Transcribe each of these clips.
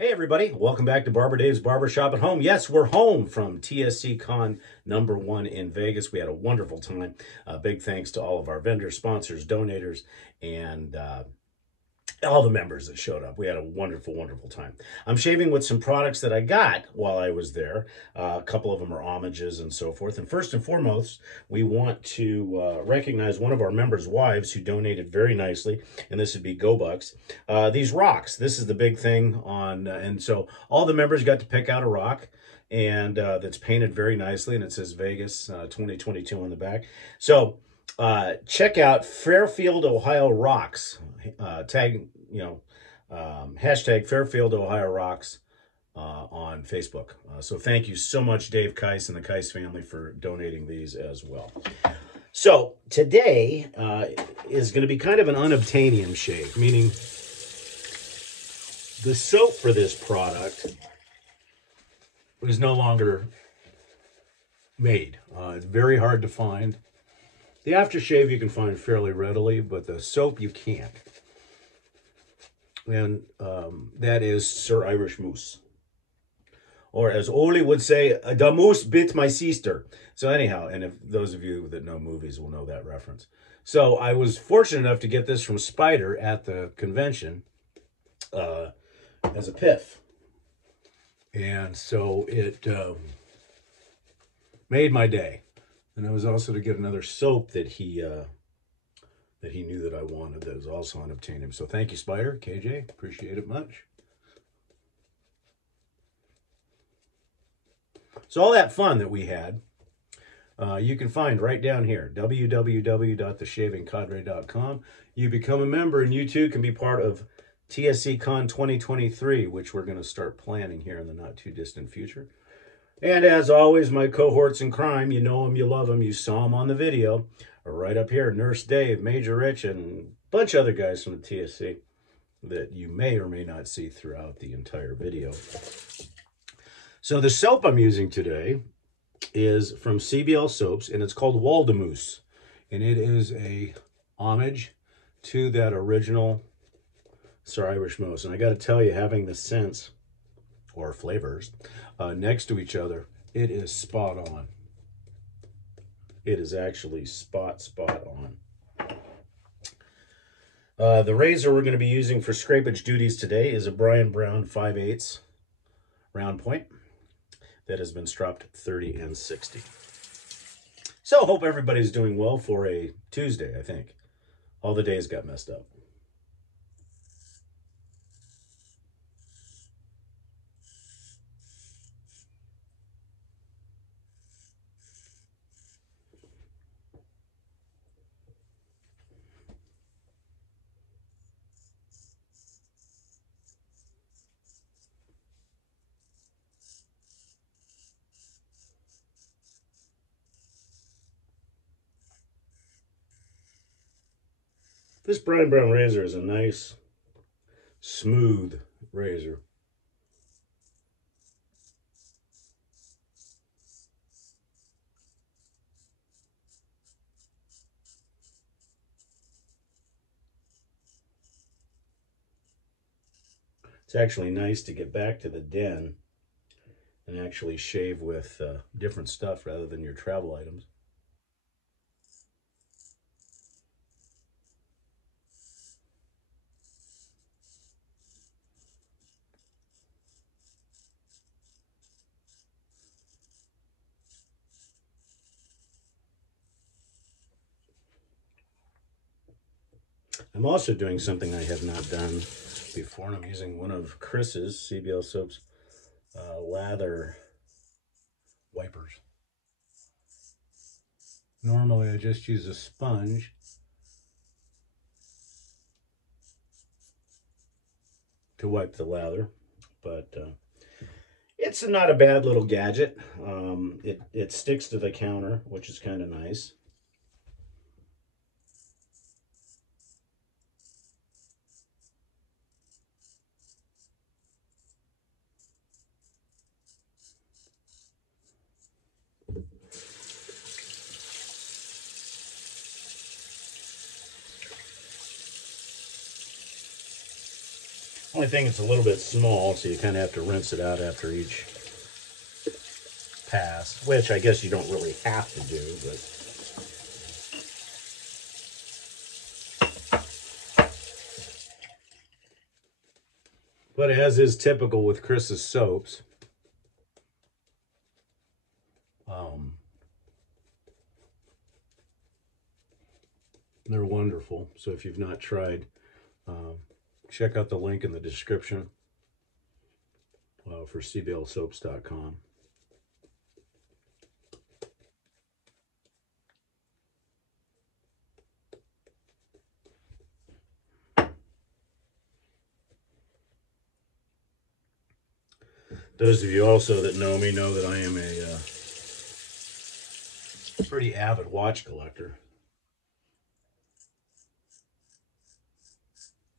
Hey everybody, welcome back to Barber Dave's Barbershop at Home. Yes, we're home from TSC Con #1 in Vegas. We had a wonderful time. Big thanks to all of our vendors, sponsors, donators, and all the members that showed up. We had a wonderful, wonderful time. I'm shaving with some products that I got while I was there. A couple of them are homages and so forth. And first and foremost, we want to recognize one of our members' wives who donated very nicely, and this would be Go Bucks. These rocks, this is the big thing on, and so all the members got to pick out a rock, and that's painted very nicely, and it says Vegas 2022 on the back. So check out Fairfield, Ohio Rocks. Hashtag Fairfield, Ohio Rocks on Facebook. So thank you so much, Dave Keiss and the Keiss family, for donating these as well. So today is going to be kind of an unobtainium shave, meaning the soap for this product is no longer made. It's very hard to find. The aftershave you can find fairly readily, but the soap you can't. And that is Sir Irish Moos. Or as Oli would say, the moose bit my sister. So anyhow, and if those of you that know movies will know that reference. So I was fortunate enough to get this from Spider at the convention as a piff. And so it made my day. And I was also to get another soap that he knew that I wanted that was also unobtainium. So thank you, Spider, KJ. Appreciate it much. So all that fun that we had, you can find right down here, www.theshavingcadre.com. You become a member, and you too can be part of TSC Con 2023, which we're going to start planning here in the not-too-distant future. And as always, my cohorts in crime, you know them, you love them, you saw them on the video, are right up here. Nurse Dave, Major Rich, and a bunch of other guys from the TSC that you may or may not see throughout the entire video. So the soap I'm using today is from CBL Soaps, and it's called Waldemoos. And it is a homage to that original Sir Irish Moos. And I got to tell you, having the scents or flavors next to each other, it is spot on. It is actually spot on. The razor we're going to be using for scrapage duties today is a Brian Brown 5/8 round point that has been stropped 30 and 60. So hope everybody's doing well for a Tuesday, I think. All the days got messed up. This Brian Brown razor is a nice, smooth razor. It's actually nice to get back to the den and actually shave with different stuff rather than your travel items. I'm also doing something I have not done before, and I'm using one of Chris's CBL Soaps lather wipers. Normally I just use a sponge to wipe the lather, but it's not a bad little gadget. It sticks to the counter, which is kind of nice. Only thing, it's a little bit small, so you kind of have to rinse it out after each pass, which I guess you don't really have to do, but as is typical with Chris's soaps, they're wonderful. So if you've not tried, check out the link in the description for CBLSoaps.com. Those of you also that know me know that I am a pretty avid watch collector.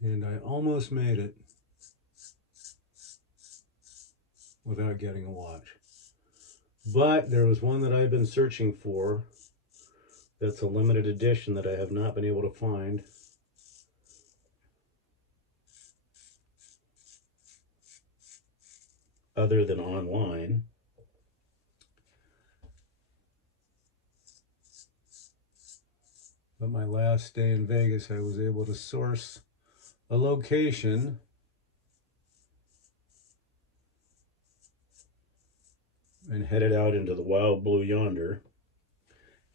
And I almost made it without getting a watch. But there was one that I've been searching for that's a limited edition that I have not been able to find. Other than online. But my last day in Vegas, I was able to source a location and headed out into the wild blue yonder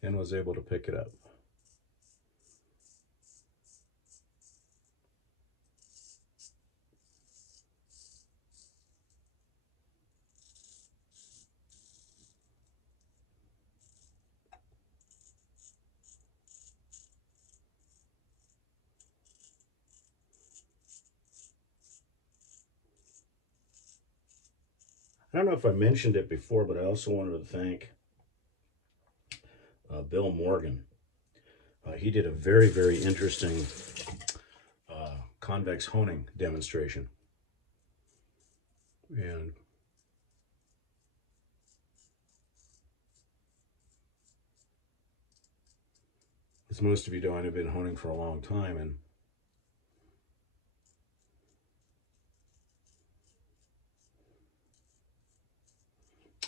and was able to pick it up. I don't know if I mentioned it before, but I also wanted to thank Bill Morgan. He did a very, very interesting convex honing demonstration. And as most of you know, I've been honing for a long time, and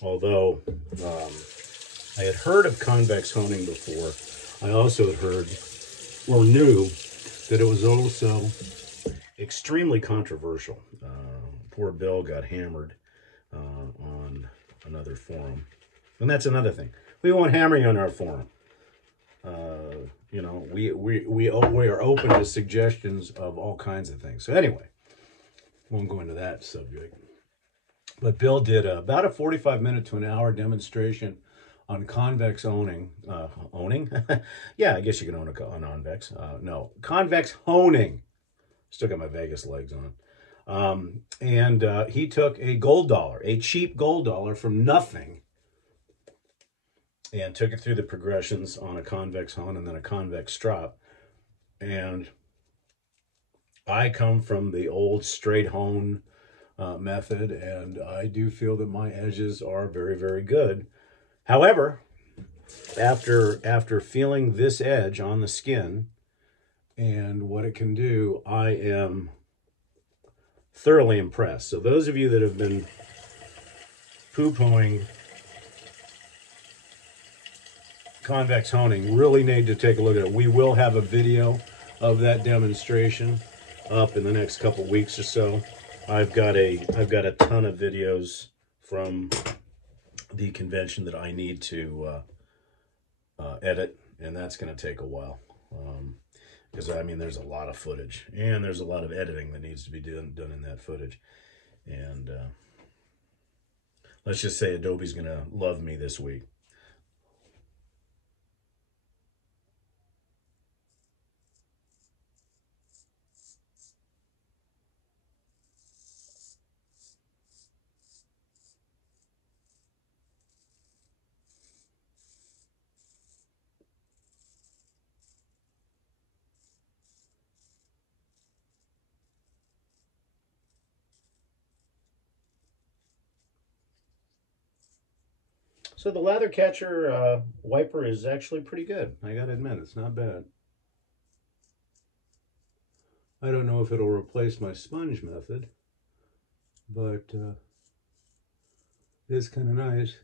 although I had heard of convex honing before, I also had heard or knew that it was also extremely controversial. Poor Bill got hammered on another forum. And that's another thing. We won't hammer you on our forum. You know, we are open to suggestions of all kinds of things. So anyway, won't go into that subject. But Bill did about a 45-minute to an hour demonstration on convex honing. Honing? Yeah, I guess you can own a convex. No, convex honing. Still got my Vegas legs on. And he took a gold dollar, a cheap gold dollar from nothing, and took it through the progressions on a convex hone and then a convex strop. And I come from the old straight hone method, and I do feel that my edges are very, very good. However, after feeling this edge on the skin and what it can do, I am thoroughly impressed. So those of you that have been poo-pooing convex honing really need to take a look at it. We will have a video of that demonstration up in the next couple weeks or so. I've got a ton of videos from the convention that I need to edit, and that's going to take a while. Because I mean, there's a lot of footage, and there's a lot of editing that needs to be done in that footage. And let's just say Adobe's going to love me this week. So the lather catcher wiper is actually pretty good. I gotta admit, it's not bad. I don't know if it'll replace my sponge method, but it's kind of nice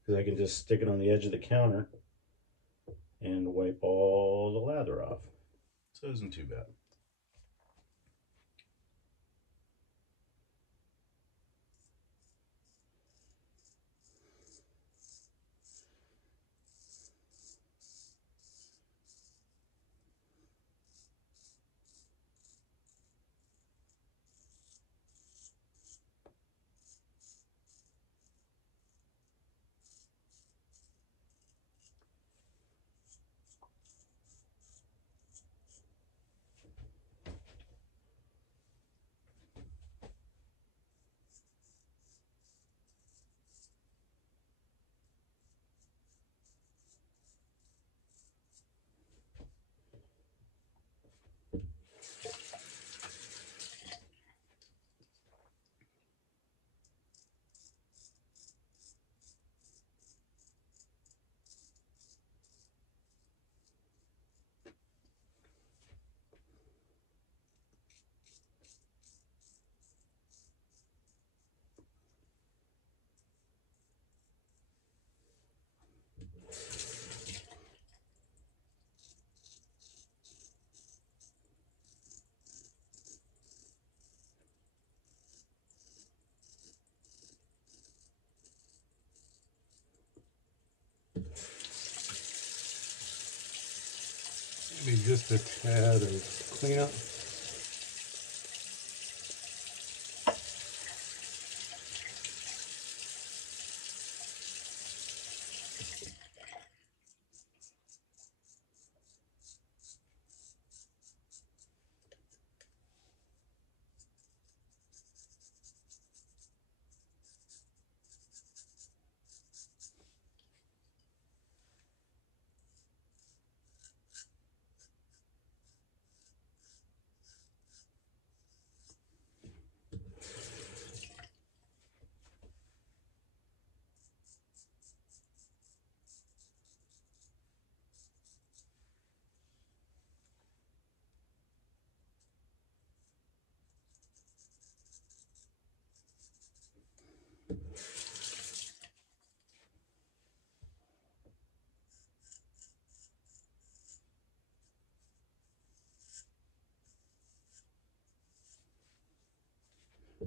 because I can just stick it on the edge of the counter and wipe all the lather off. So it isn't too bad. Maybe just a tad of cleanup.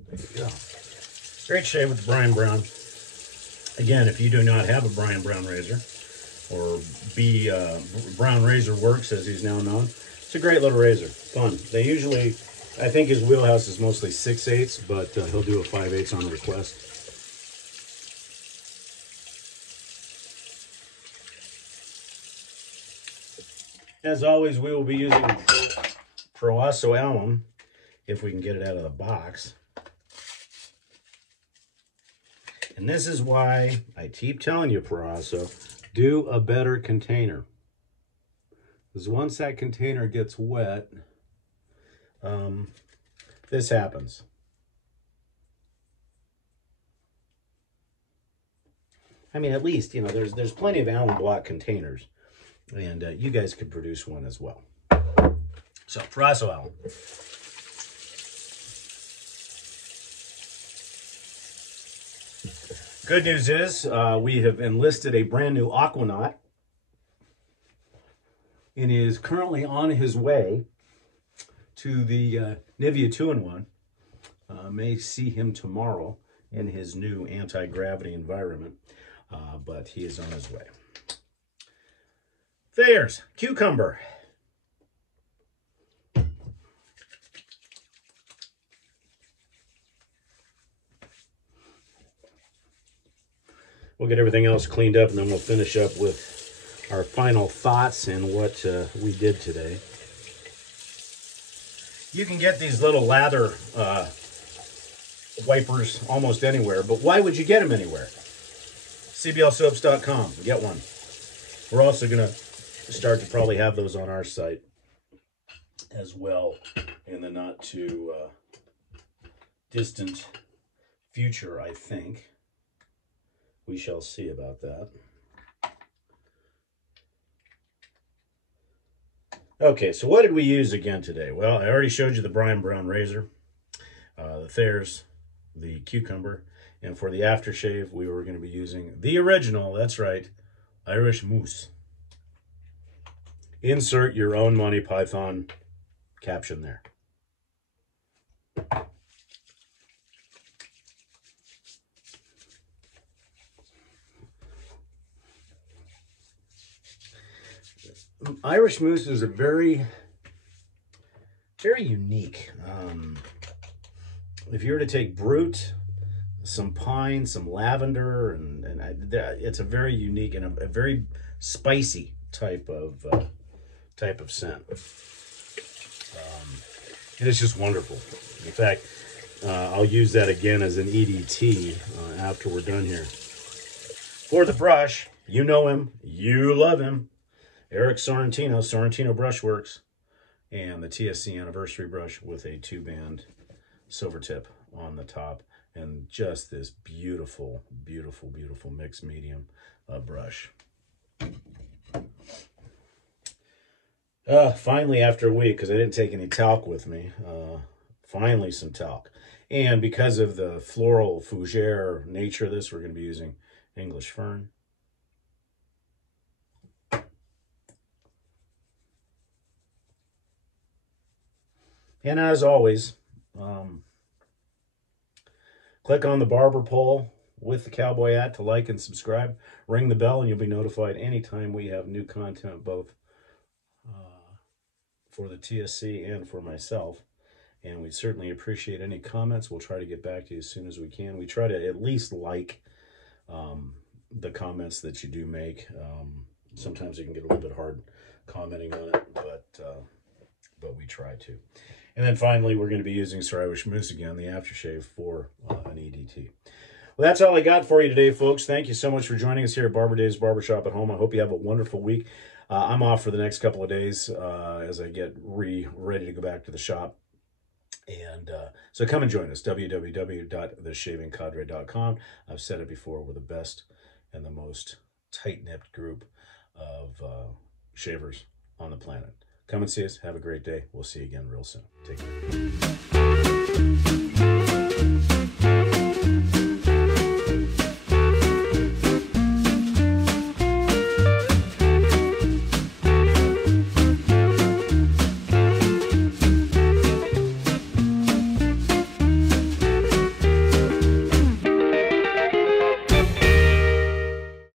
There you go. Great shave with the Brian Brown. Again, if you do not have a Brian Brown razor, or Brown Razor Works as he's now known, it's a great little razor. Fun. They usually, I think his wheelhouse is mostly 6/8, but he'll do a 5/8 on request. As always, we will be using Proasso alum if we can get it out of the box. And this is why I keep telling you, Proasso, do a better container. Because once that container gets wet, this happens. I mean, at least, you know, there's plenty of alum block containers. And you guys could produce one as well. So, Proasso alum. Good news is we have enlisted a brand new Aquanaut. And is currently on his way to the Nivea 2-in-1. May see him tomorrow in his new anti-gravity environment, but he is on his way. There's cucumber. We'll get everything else cleaned up, and then we'll finish up with our final thoughts and what we did today. You can get these little lather wipers almost anywhere, but why would you get them anywhere? CBLSoaps.com. Get one. We're also going to start to probably have those on our site as well in the not too distant future, I think. We shall see about that. Okay, so what did we use again today? Well, I already showed you the Brian Brown razor, the Thayer's, the cucumber, and for the aftershave, we were going to be using the original, that's right, Irish Moos. Insert your own Monty Python caption there. Irish Moos is a very unique. If you were to take Brute, some pine, some lavender, and it's a very unique and a very spicy type of scent. And it's just wonderful. In fact, I'll use that again as an EDT after we're done here. For the brush, you know him, you love him. Eric Sorrentino, Sorrentino Brushworks, and the TSC Anniversary brush with a 2-band silver tip on the top, and just this beautiful, beautiful, beautiful mixed medium brush. Finally, after a week, because I didn't take any talc with me, finally some talc. And because of the floral fougere nature of this, we're going to be using English fern. And as always, click on the barber pole with the cowboy hat to like and subscribe. Ring the bell and you'll be notified anytime we have new content, both for the TSC and for myself. And we'd certainly appreciate any comments. We'll try to get back to you as soon as we can. We try to at least like the comments that you do make. Sometimes it can get a little bit hard commenting on it, but we try to. And then finally, we're going to be using Irish Moos again, the aftershave, for an EDT. Well, that's all I got for you today, folks. Thank you so much for joining us here at Barber Dave's Barbershop at Home. I hope you have a wonderful week. I'm off for the next couple of days as I get ready to go back to the shop. And so come and join us, www.theshavingcadre.com. I've said it before, we're the best and the most tight-knit group of shavers on the planet. Come and see us. Have a great day. We'll see you again real soon. Take care.